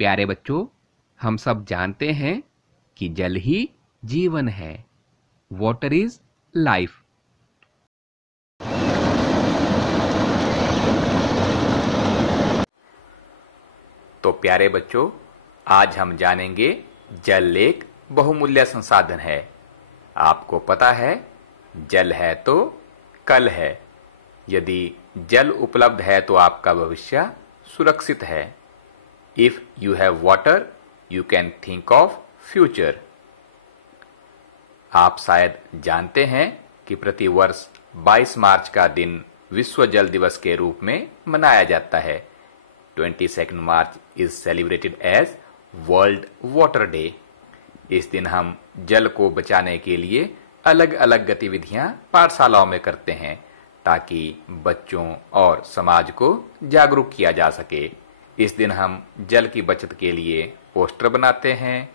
प्यारे बच्चों, हम सब जानते हैं कि जल ही जीवन है। Water is life. तो प्यारे बच्चों, आज हम जानेंगे जल एक बहुमूल्य संसाधन है। आपको पता है, जल है तो कल है। यदि जल उपलब्ध है तो आपका भविष्य सुरक्षित है। If you have water, you can think of future. आप शायद जानते हैं कि प्रति वर्ष 22 मार्च का दिन विश्व जल दिवस के रूप में मनाया जाता है। 22 March is celebrated as world water day. इस दिन हम जल को बचाने के लिए अलग अलग गतिविधियां पाठशालाओं में करते हैं, ताकि बच्चों और समाज को जागरूक किया जा सके। इस दिन हम जल की बचत के लिए पोस्टर बनाते हैं,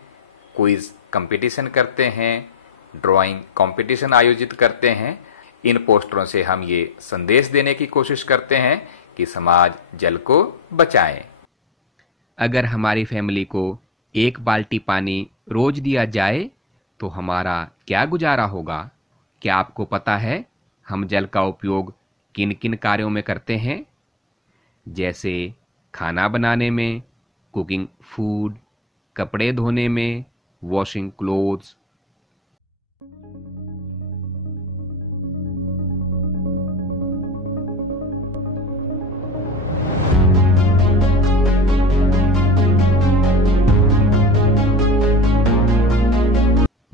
क्विज कंपटीशन करते हैं, ड्राइंग कंपटीशन आयोजित करते हैं। इन पोस्टरों से हम ये संदेश देने की कोशिश करते हैं कि समाज जल को बचाए। अगर हमारी फैमिली को 1 बाल्टी पानी रोज दिया जाए तो हमारा क्या गुजारा होगा? क्या आपको पता है हम जल का उपयोग किन किन कार्यों में करते हैं? जैसे खाना बनाने में, कुकिंग फूड, कपड़े धोने में, वॉशिंग क्लोथ्स।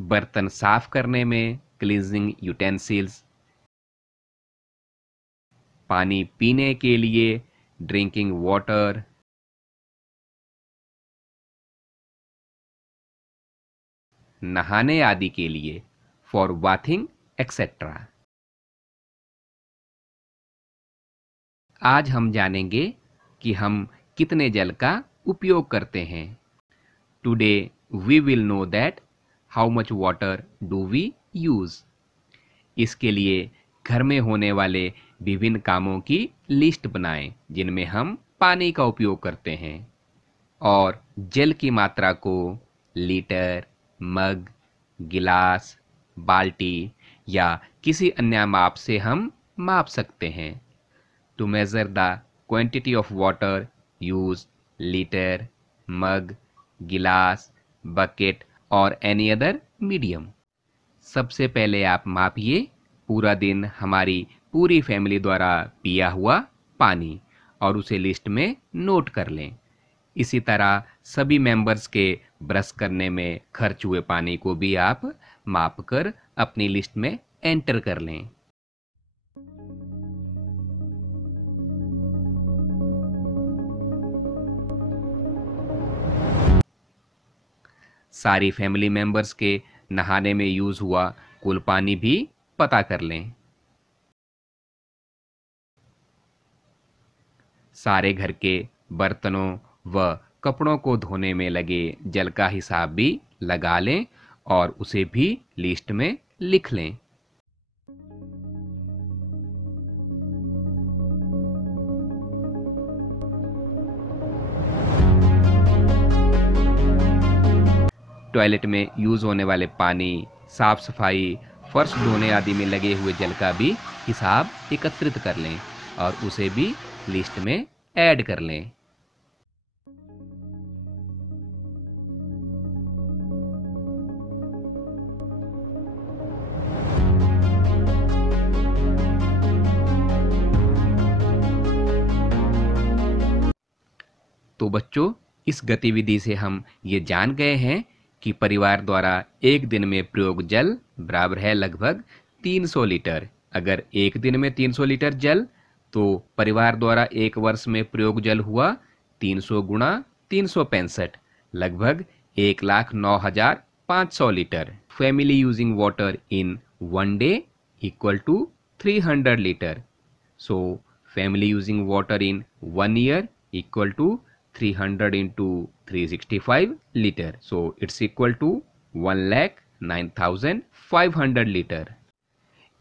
बर्तन साफ करने में, क्लींजिंग यूटेंसिल्स। पानी पीने के लिए, ड्रिंकिंग वाटर। नहाने आदि के लिए, फॉर बाथिंग एक्सेट्रा। आज हम जानेंगे कि हम कितने जल का उपयोग करते हैं। Today we will know that how much water do we use. इसके लिए घर में होने वाले विभिन्न कामों की लिस्ट बनाएं जिनमें हम पानी का उपयोग करते हैं, और जल की मात्रा को लीटर, मग, गिलास, बाल्टी या किसी अन्य माप से हम माप सकते हैं। To measure the quantity of water, use litre, mug, glass, bucket और एनी अदर मीडियम। सबसे पहले आप मापिए पूरा दिन हमारी पूरी फैमिली द्वारा पिया हुआ पानी और उसे लिस्ट में नोट कर लें। इसी तरह सभी मेंबर्स के ब्रश करने में खर्च हुए पानी को भी आप मापकर अपनी लिस्ट में एंटर कर लें। सारी फैमिली मेंबर्स के नहाने में यूज हुआ कुल पानी भी पता कर लें। सारे घर के बर्तनों व कपड़ों को धोने में लगे जल का हिसाब भी लगा लें और उसे भी लिस्ट में लिख लें। टॉयलेट में यूज होने वाले पानी, साफ सफाई, फर्श धोने आदि में लगे हुए जल का भी हिसाब एकत्रित कर लें और उसे भी लिस्ट में ऐड कर लें। तो बच्चों, इस गतिविधि से हम ये जान गए हैं कि परिवार द्वारा एक दिन में प्रयोग जल बराबर है लगभग 300 लीटर। अगर एक दिन में 300 लीटर जल, तो परिवार द्वारा एक वर्ष में प्रयोग जल हुआ 300 गुणा 365, लगभग 1,09,500 litre. Family using water in 1 day equal to 300 litre. So family using water in 1 year equal to 300 into 365 liter. So it's equal to 1,09,500 litre.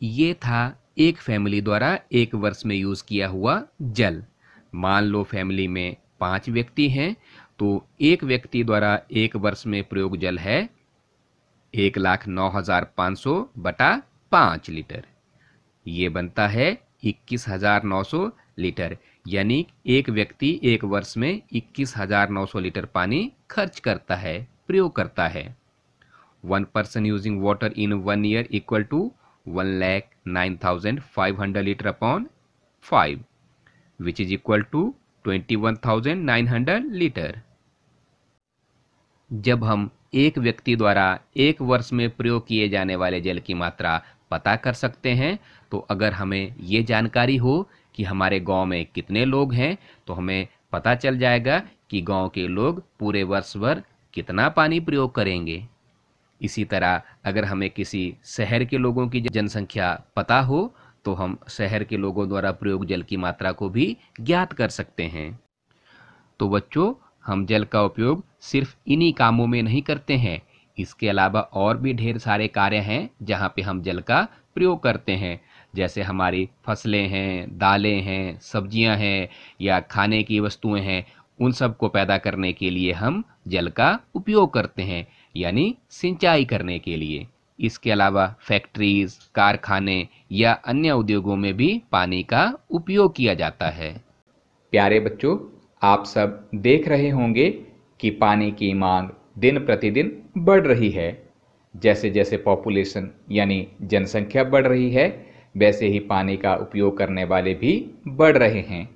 ये था एक फैमिली द्वारा एक वर्ष में यूज किया हुआ जल। मान लो फैमिली में 5 व्यक्ति हैं तो एक व्यक्ति द्वारा एक वर्ष में प्रयोग जल है 1,09,500 बटा 5 लीटर। ये बनता है 21,900 लीटर, यानी एक व्यक्ति एक वर्ष में 21,900 लीटर पानी खर्च करता है, प्रयोग करता है। 1 person using water in 1 year equal to 1,09,500 liter upon 5, which is equal to 21,900 litre. जब हम एक व्यक्ति द्वारा एक वर्ष में प्रयोग किए जाने वाले जल की मात्रा पता कर सकते हैं, तो अगर हमें ये जानकारी हो कि हमारे गांव में कितने लोग हैं, तो हमें पता चल जाएगा कि गांव के लोग पूरे वर्ष भर कितना पानी प्रयोग करेंगे। इसी तरह अगर हमें किसी शहर के लोगों की जनसंख्या पता हो, तो हम शहर के लोगों द्वारा प्रयोग जल की मात्रा को भी ज्ञात कर सकते हैं। तो बच्चों, हम जल का उपयोग सिर्फ इन्हीं कामों में नहीं करते हैं, इसके अलावा और भी ढेर सारे कार्य हैं जहाँ पे हम जल का प्रयोग करते हैं। जैसे हमारी फसलें हैं, दालें हैं, सब्जियां हैं या खाने की वस्तुएं हैं, उन सब को पैदा करने के लिए हम जल का उपयोग करते हैं, यानी सिंचाई करने के लिए। इसके अलावा फैक्ट्रीज, कारखाने या अन्य उद्योगों में भी पानी का उपयोग किया जाता है। प्यारे बच्चों, आप सब देख रहे होंगे कि पानी की मांग दिन प्रतिदिन बढ़ रही है। जैसे जैसे पॉपुलेशन यानी जनसंख्या बढ़ रही है, वैसे ही पानी का उपयोग करने वाले भी बढ़ रहे हैं।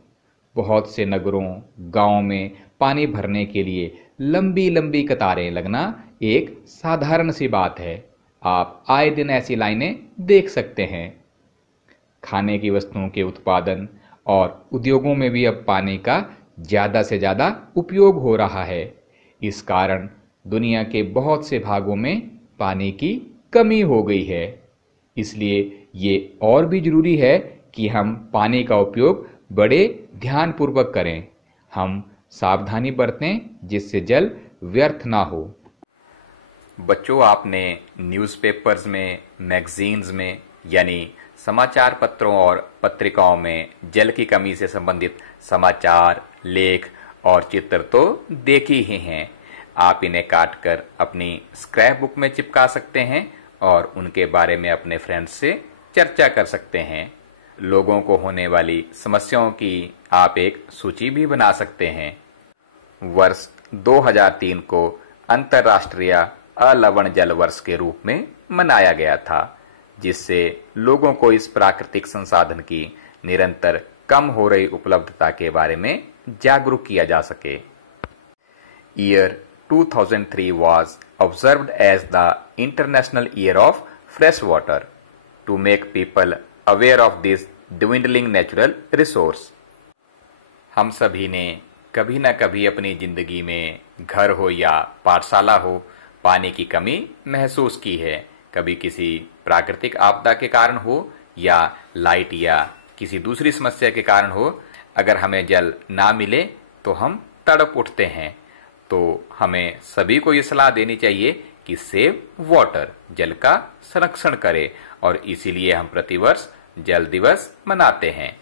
बहुत से नगरों, गांवों में पानी भरने के लिए लंबी लंबी कतारें लगना एक साधारण सी बात है। आप आए दिन ऐसी लाइनें देख सकते हैं। खाने की वस्तुओं के उत्पादन और उद्योगों में भी अब पानी का ज़्यादा से ज़्यादा उपयोग हो रहा है। इस कारण दुनिया के बहुत से भागों में पानी की कमी हो गई है। इसलिए ये और भी ज़रूरी है कि हम पानी का उपयोग बड़े ध्यानपूर्वक करें। हम सावधानी बरतें जिससे जल व्यर्थ ना हो। बच्चों, आपने न्यूज़पेपर्स में, मैगजीन्स में यानी समाचार पत्रों और पत्रिकाओं में जल की कमी से संबंधित समाचार, लेख और चित्र तो देखे ही हैं। आप इन्हें काटकर अपनी स्क्रैप बुक में चिपका सकते हैं और उनके बारे में अपने फ्रेंड्स से चर्चा कर सकते हैं। लोगों को होने वाली समस्याओं की आप एक सूची भी बना सकते हैं। वर्ष 2003 को अंतर्राष्ट्रीय अलवण जल वर्ष के रूप में मनाया गया था, जिससे लोगों को इस प्राकृतिक संसाधन की निरंतर कम हो रही उपलब्धता के बारे में जागरूक किया जा सके। Year 2003 was observed as the International Year of Fresh Water to make people aware of this dwindling natural resource। हम सभी ने कभी न कभी अपनी जिंदगी में, घर हो या पाठशाला हो, पानी की कमी महसूस की है। कभी किसी प्राकृतिक आपदा के कारण हो या लाइट या किसी दूसरी समस्या के कारण हो, अगर हमें जल ना मिले तो हम तड़प उठते हैं। तो हमें सभी को ये सलाह देनी चाहिए कि सेव वाटर, जल का संरक्षण करें, और इसीलिए हम प्रतिवर्ष जल दिवस मनाते हैं।